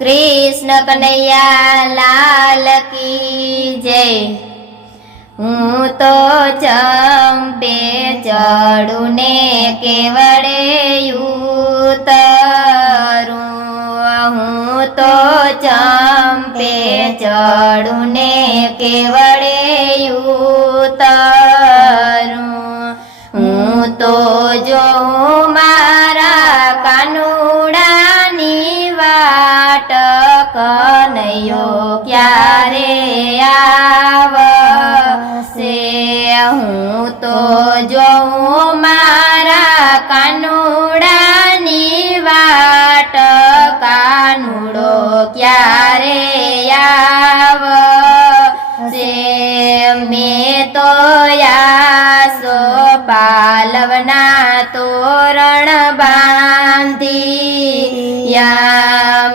कृष्ण कन्हैया लाल की जय। हूँ तो चंपे चढ़ू ने केवड़े उतरूं। हूँ तो चंपे चढ़ू ने केवड़े उतरूं। हूँ तो जो मारा कानुडानी वाट कन्हैयो क्यारे आवशे। हूँ तो जो मारा कानुडानी वाट कानुडो क्यारे आवशे। मैं तो यासो पालवना तोरण बांधिया।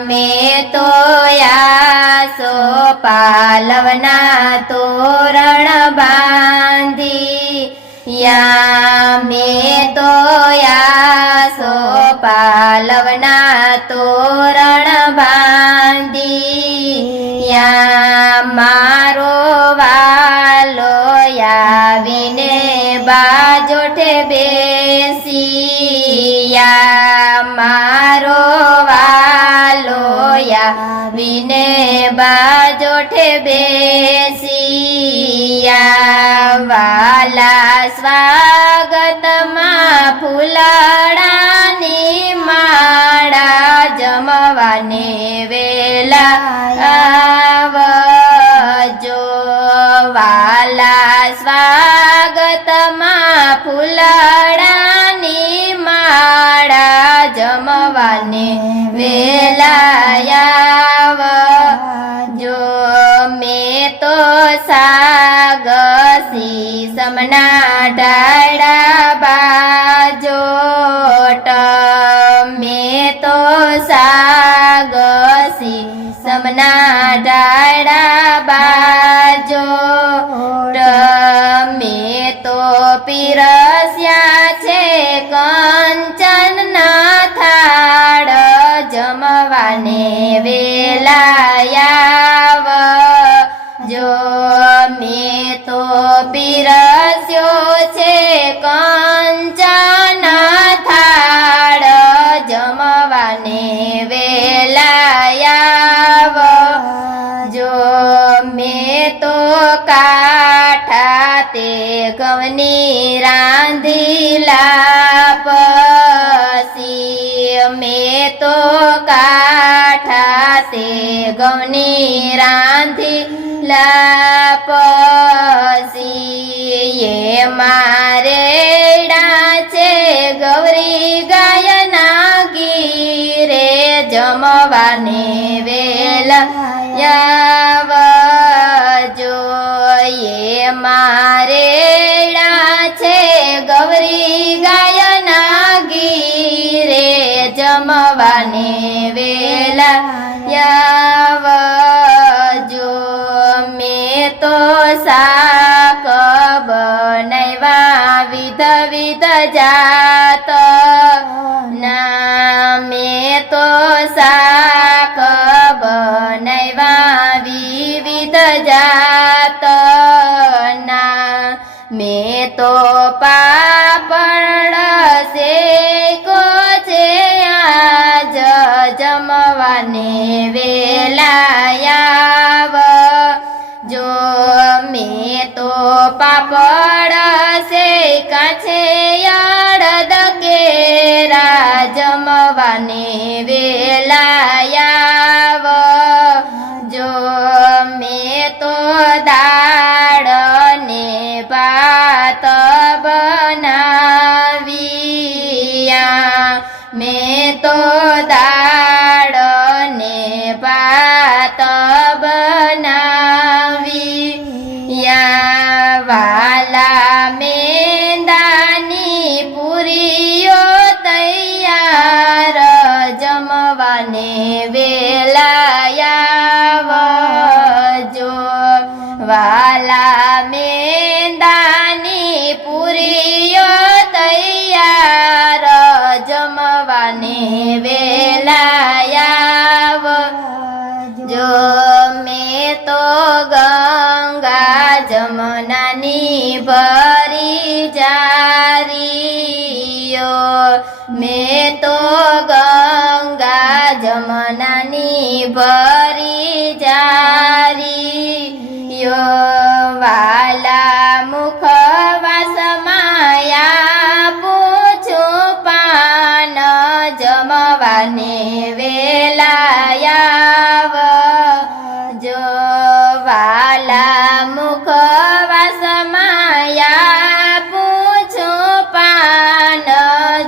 मैं तो यासो पालवना तोरण बांधिया। मैं तो यासो पालवना तोरण बांधिया। मारो वालो आवीने बाजोठे बेसिया। मारो वालो आवीने बाजोठे बेसिया। वाला स्वागत मां फूलडानी माळा जमवाने वेला आवजो। वाला स्वागत मां फूलडानी माळा जमवाने वेला आवजो। मैं तो सागसी समना डाड़ा बाजोट। मैं तो सागसी समना डाड़ा बाजोट। मैं तो पीरस्या छे कंचन ना थाळ जमवाने वेला आवजो। मैं तो पीरस्यो छे कंचन थाळ जमवाने वेला आवजो। मैं तो काठा ते घवनी रांधीला पसी। मैं तो काठा ते घवनी रांधीला पसी। ये मारेड़ा छे गौरी गायना गीरे जमवाने वेला आवजो। ये मारेड़ा छे गौरी गायना गीरे जमवाने वेला आवजो। मैं तो शाक बनैवा विध विध जात ना। मैं तो शाक बनैवा विविध जात ना। मैं तो पापड़ सेको छे आज जमवाने वेला आवजो। मैं तो पापड़ सेका छे अड़द केरा जमवाने वेला आवजो। मैं तो दाळ ने भात बनाविया। मैं तो दाळ ने भात बनाविया। वाला मेंदानी पूरीओ तैयार जमवाने वेला आवजो। वाला मेंदानी पूरीओ तैयार जमवाने वेला आवजो। જમનાની ભરી જારી યો વાલા મુખવાસમાયા પૂછું પાન જમવાને વેલાયાવ જો વાલા મુખવાસમાયા પૂછું પાન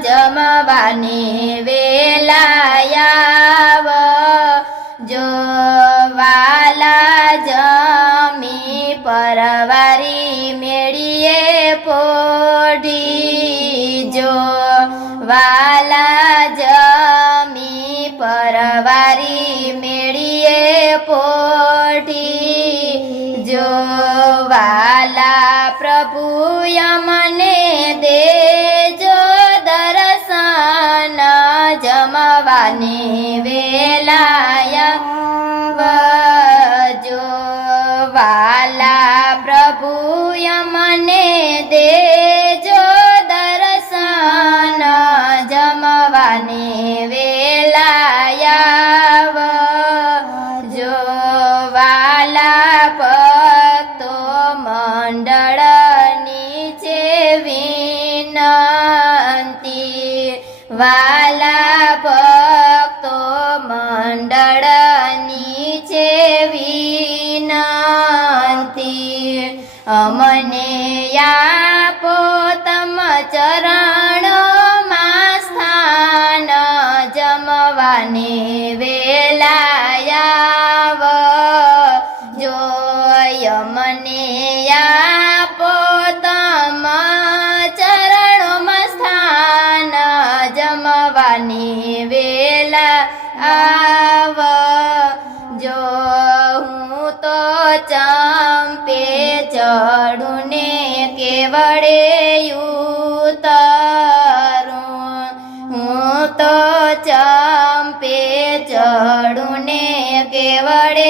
જમવાને વેલાયાવ જો વાલા જમી પરવારી મેળીએ પોઢી જો વાલા જમી પરવારી મેળીએ પોઢી જો વાલા પ્રભુ યમને દેજો દર્શન જમવાને વેલાયા જો વાલા પ્રભુ યમને દેજો દર્શન જમવાને વેલાયાવ જો વાલા ભક્તો મંડળ નીચે વિનંતી વાલા ભક્તો મંડળ નીચે વિનંતી અમને આપો તમ ચરણમાં સ્થાન જમવાને વેલાયાવ જો અમને આપો તમ ચરણમાં સ્થાન જમવાને વેલા આવ જો હું તો ચંપે ચડું ને કેવડે ઉતરું હું તો ચંપે ચડું ને કેવડે